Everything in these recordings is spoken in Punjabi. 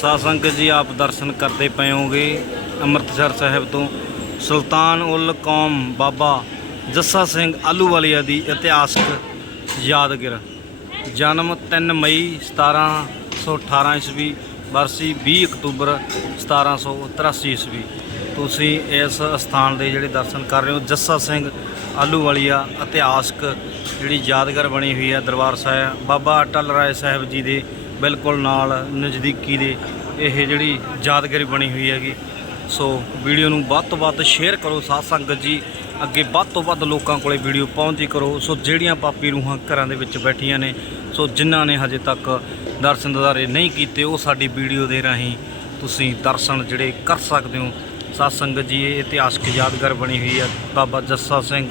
ਸਾਧ ਸੰਗਤ ਜੀ, ਆਪ ਦਰਸ਼ਨ ਕਰਦੇ ਪਏ ਅੰਮ੍ਰਿਤਸਰ ਸਾਹਿਬ ਤੋਂ। ਸੁਲਤਾਨ ਉਲ ਕੌਮ ਬਾਬਾ ਜੱਸਾ ਸਿੰਘ ਆਲੂਵਾਲੀਆ ਦੀ ਇਤਿਹਾਸਕ ਯਾਦਗਿਰ। ਜਨਮ 3 ਮਈ 1718 ਈਸਵੀ ਵਰਸੀ 20 ਅਕਤੂਬਰ 1783 ਈਸਵੀ। ਤੁਸੀਂ ਇਸ ਸਥਾਨ ਦੇ ਜਿਹੜੇ ਦਰਸ਼ਨ ਕਰ ਰਹੇ ਹੋ, ਜੱਸਾ ਸਿੰਘ ਆਲੂਵਾਲੀਆ ਇਤਿਹਾਸਕ ਜਿਹੜੀ ਯਾਦਗਾਰ ਬਣੀ ਹੋਈ ਹੈ ਦਰਬਾਰ ਸਾਹਿਬ, ਬਾਬਾ ਅਟਲ ਰਾਏ ਸਾਹਿਬ ਜੀ ਦੇ ਬਿਲਕੁਲ ਨਾਲ ਨਜ਼ਦੀਕੀ ਦੇ ਇਹ ਜਿਹੜੀ ਯਾਦਗਾਰੀ ਬਣੀ ਹੋਈ ਹੈਗੀ। ਸੋ ਵੀਡੀਓ ਨੂੰ ਵੱਧ ਤੋਂ ਵੱਧ ਸ਼ੇਅਰ ਕਰੋ ਸਾਧ ਸੰਗਤ ਜੀ। ਅੱਗੇ ਵੱਧ ਤੋਂ ਵੱਧ ਲੋਕਾਂ ਕੋਲੇ ਵੀਡੀਓ ਪਹੁੰਚਦੀ ਕਰੋ। ਸੋ ਜਿਹੜੀਆਂ ਪਾਪੀ ਰੂਹਾਂ ਘਰਾਂ ਦੇ ਵਿੱਚ ਬੈਠੀਆਂ ਨੇ, ਸੋ ਜਿਨ੍ਹਾਂ ਨੇ ਹਜੇ ਤੱਕ ਦਰਸ਼ਨ ਦਿਦਾਰੇ ਨਹੀਂ ਕੀਤੇ, ਉਹ ਸਾਡੀ ਵੀਡੀਓ ਦੇ ਰਾਹੀਂ ਤੁਸੀਂ ਦਰਸ਼ਨ ਜਿਹੜੇ ਕਰ ਸਕਦੇ ਹੋ। ਸਾਧ ਸੰਗਤ ਜੀ, ਇਹ ਇਤਿਹਾਸਕ ਯਾਦਗਾਰ ਬਣੀ ਹੋਈ ਹੈ ਬਾਬਾ ਜੱਸਾ ਸਿੰਘ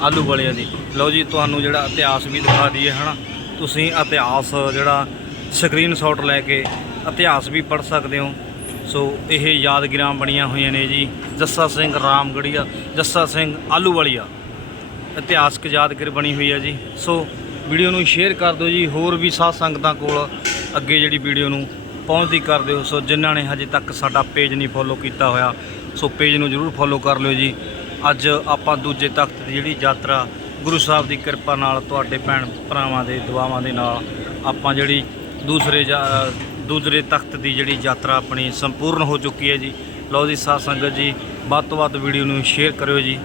ਆਲੂ ਵਾਲਿਆਂ ਦੀ। ਲਓ ਜੀ, ਤੁਹਾਨੂੰ ਜਿਹੜਾ ਇਤਿਹਾਸ ਵੀ ਦਿਖਾ ਦਈਏ, ਹਨਾ? ਤੁਸੀਂ ਇਤਿਹਾਸ ਜਿਹੜਾ ਸਕਰੀਨਸ਼ਾਟ ਲੈ ਕੇ ਇਤਿਹਾਸ ਵੀ ਪੜ੍ਹ ਸਕਦੇ ਹੋ। ਸੋ ਇਹ ਯਾਦਗਿਰਾਂ ਬਣੀਆਂ ਹੋਈਆਂ ਨੇ ਜੀ। ਜੱਸਾ ਸਿੰਘ ਰਾਮਗੜੀਆ, ਜੱਸਾ ਸਿੰਘ ਆਲੂਵਾਲੀਆ। ਇਤਿਹਾਸਕ ਯਾਦਗਿਰ ਬਣੀ ਹੋਈ ਹੈ ਜੀ। ਸੋ ਵੀਡੀਓ ਨੂੰ ਸ਼ੇਅਰ ਕਰ ਦਿਓ ਜੀ। ਹੋਰ ਵੀ ਸਾਧ ਸੰਗਤਾਂ ਕੋਲ ਅੱਗੇ ਜਿਹੜੀ ਵੀਡੀਓ ਨੂੰ ਪਹੁੰਚਦੀ ਕਰ ਦਿਓ। ਸੋ ਜਿਨ੍ਹਾਂ ਨੇ ਹਜੇ ਤੱਕ ਸਾਡਾ ਪੇਜ ਨਹੀਂ ਫੋਲੋ ਕੀਤਾ ਹੋਇਆ, ਸੋ ਪੇਜ ਨੂੰ ਜਰੂਰ ਫੋਲੋ ਕਰ ਲਿਓ ਜੀ। ਅੱਜ ਆਪਾਂ ਦੂਜੇ ਤਖਤ ਦੀ ਜਿਹੜੀ ਯਾਤਰਾ, ਗੁਰੂ ਸਾਹਿਬ ਦੀ ਕਿਰਪਾ ਨਾਲ ਤੁਹਾਡੇ ਭੈਣ ਭਰਾਵਾਂ ਦੇ, ਦੁਆਵਾਂ ਦੇ ਨਾਲ ਆਪਾਂ ਜਿਹੜੀ ਦੂਸਰੇ ਜਾ- ਦੂਸਰੇ ਤਖਤ ਦੀ ਜਿਹੜੀ ਯਾਤਰਾ ਆਪਣੀ ਸੰਪੂਰਨ ਹੋ ਚੁੱਕੀ ਹੈ ਜੀ। ਲਓ ਜੀ, ਸਾਧ ਸੰਗਤ ਜੀ, ਵੱਧ ਤੋਂ ਵੱਧ ਵੀਡੀਓ ਨੂੰ ਸ਼ੇਅਰ ਕਰਿਓ ਜੀ।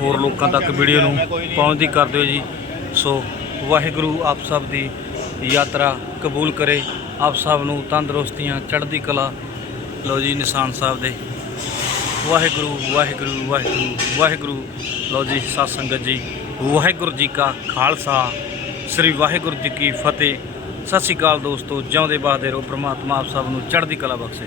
ਹੋਰ ਲੋਕਾਂ ਤੱਕ ਵੀਡੀਓ ਨੂੰ ਪਹੁੰਚਦੀ ਕਰ ਦਿਓ ਜੀ। ਸੋ ਵਾਹਿਗੁਰੂ ਆਪ ਸਭ ਦੀ ਯਾਤਰਾ ਕਬੂਲ ਕਰੇ। ਆਪ ਸਭ ਨੂੰ ਤੰਦਰੁਸਤੀਆਂ, ਚੜ੍ਹਦੀ ਕਲਾ, ਲਓ ਜੀ, ਨਿਸ਼ਾਨ ਸਾਹਿਬ ਦੇ। ਵਾਹਿਗੁਰੂ ਵਾਹਿਗੁਰੂ ਵਾਹਿਗੁਰੂ ਵਾਹਿਗੁਰੂ। ਲਓ ਜੀ, ਸਾਧ ਸੰਗਤ ਜੀ, ਵਾਹਿਗੁਰੂ ਜੀ ਕਾ ਖਾਲਸਾ। ਸ੍ਰੀ ਵਾਹਿਗੁਰੂ ਜੀ ਕੀ ਫਤਿਹ। ਸਤਿ ਸ਼੍ਰੀ ਅਕਾਲ ਦੋਸਤੋ ਜਿਉਂਦੇ ਬਾਦੇ ਰਹੋ ਪ੍ਰਮਾਤਮਾ ਆਪ ਸਭ ਨੂੰ ਚੜ੍ਹਦੀ ਕਲਾ ਬਖਸ਼ੇ।